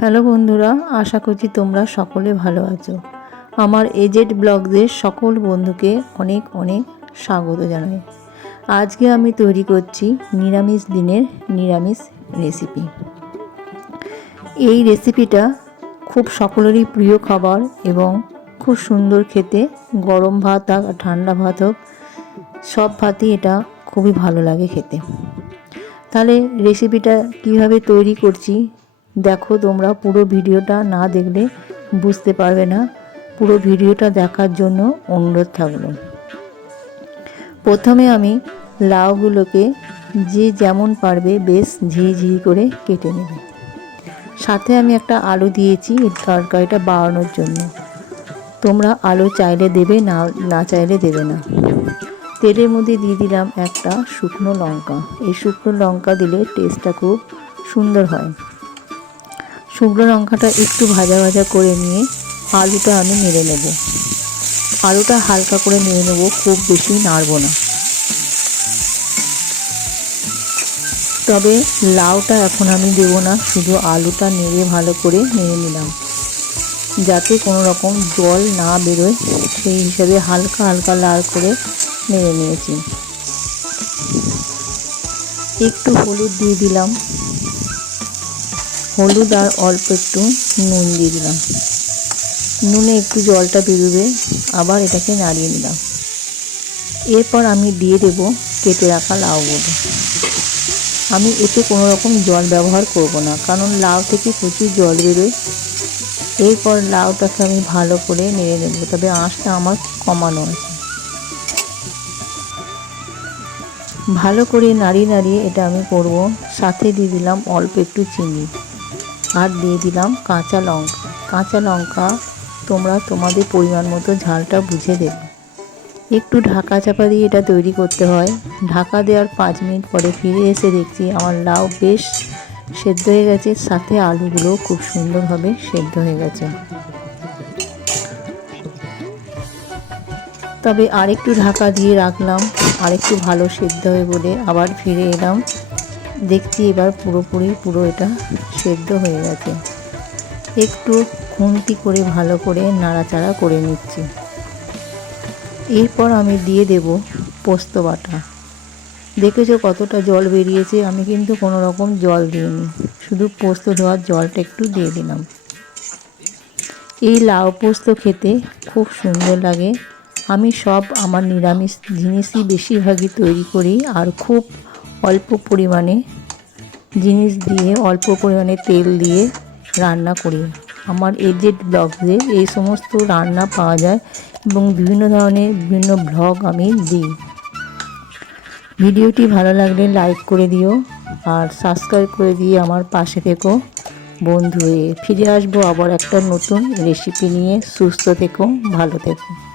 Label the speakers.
Speaker 1: Hello বন্ধুরা, আশা করছি তোমরা সকলে ভালো আছো। আমার এজেড ব্লগদের সকল বন্ধুকে অনেক অনেক স্বাগত জানাই। আজকে আমি তৈরি করছি নিরামিষ দিনের নিরামিষ রেসিপি। এই রেসিপিটা খুব সকলেরই প্রিয় খাবার এবং খুব সুন্দর খেতে, গরম ভাত আর ঠান্ডা ভাত হোক, সব ভাতই এটা খুবই ভালো লাগে খেতে। তাহলে রেসিপিটা কীভাবে তৈরি করছি দেখো তোমরা পুরো ভিডিওটা না দেখলে বুঝতে পারবে না। পুরো ভিডিওটা দেখার জন্য অনুরোধ থাকল। প্রথমে আমি লাউগুলোকে যে যেমন পারবে বেশ ঝিঝি করে কেটে নেবে। সাথে আমি একটা আলু দিয়েছি তরকারিটা বাড়ানোর জন্য। তোমরা আলু চাইলে দেবে, না না চাইলে দেবে না। তেলের মধ্যে দিয়ে দিলাম একটা শুকনো লঙ্কা। এই শুকনো লঙ্কা দিলে টেস্টটা খুব সুন্দর হয়। শুকনো লঙ্কাটা একটু ভাজা ভাজা করে নিয়ে আলুটা আমি নেড়ে নেব। আলুটা হালকা করে নেড়ে নেব, খুব বেশি নাড়ব না। তবে লাউটা এখন আমি দেব না, শুধু আলুটা নেড়ে ভালো করে নেড়ে নিলাম। যাতে কোনো রকম জল না বেরোয়, সেই হিসাবে হালকা হালকা লাল করে নেড়ে নিয়েছি। একটু হলুদ দিয়ে দিলাম। হলুদ আর অল্প একটু নুন দিয়ে দিলাম। নুনে একটু জলটা বেরোবে, আবার এটাকে নাড়িয়ে নিলাম। এরপর আমি দিয়ে দেব কেটে রাখা লাউ লাউগুলো আমি এতে কোনো রকম জল ব্যবহার করব না, কারণ লাউ থেকে প্রচুর জল বেরোয়। এরপর লাউটাকে আমি ভালো করে নেড়ে নেব, তবে আঁশটা আমার কমানো আছে। ভালো করে নাড়িয়ে নাড়িয়ে এটা আমি করব। সাথে দিয়ে দিলাম অল্প একটু চিনি। আর দিয়ে দিলাম কাঁচা লঙ্কা। কাঁচা লঙ্কা তোমরা তোমাদের পরিমাণ মতো ঝালটা বুঝে দেবে। একটু ঢাকা চাপা দিয়ে এটা তৈরি করতে হয়। ঢাকা দেওয়ার পাঁচ মিনিট পরে ফিরে এসে দেখছি আমার লাউ বেশ সেদ্ধ হয়ে গেছে, সাথে আলুগুলো খুব সুন্দরভাবে সেদ্ধ হয়ে গেছে। তবে আরেকটু ঢাকা দিয়ে রাখলাম, আরেকটু ভালো সেদ্ধ হয়ে বলে আবার ফিরে এলাম। দেখছি এবার পুরোপুরি পুরো এটা সেদ্ধ হয়ে গেছে। একটু খুন্তি করে ভালো করে নাড়াচাড়া করে নিচ্ছি। এরপর আমি দিয়ে দেব পোস্ত বাটা। দেখেছ কতটা জল বেরিয়েছে? আমি কিন্তু কোনো রকম জল দিইনি। শুধু পোস্ত ধোয়ার জলটা একটু দিয়ে দিলাম। এই লাউ পোস্ত খেতে খুব সুন্দর লাগে। আমি সব আমার নিরামিষ জিনিসই বেশিরভাগই তৈরি করি আর খুব অল্প পরিমাণে জিনিস দিয়ে, অল্প পরিমাণে তেল দিয়ে রান্না করি। আমার এজেড ব্লগে এই সমস্ত রান্না পাওয়া যায় এবং বিভিন্ন ধরনের বিভিন্ন ব্লগ আমি দিই। ভিডিওটি ভালো লাগলে লাইক করে দিও আর সাবস্ক্রাইব করে দিয়ে আমার পাশে থেকো। বন্ধু হয়ে ফিরে আসব আবার একটা নতুন রেসিপি নিয়ে। সুস্থ থেকো, ভালো থেকো।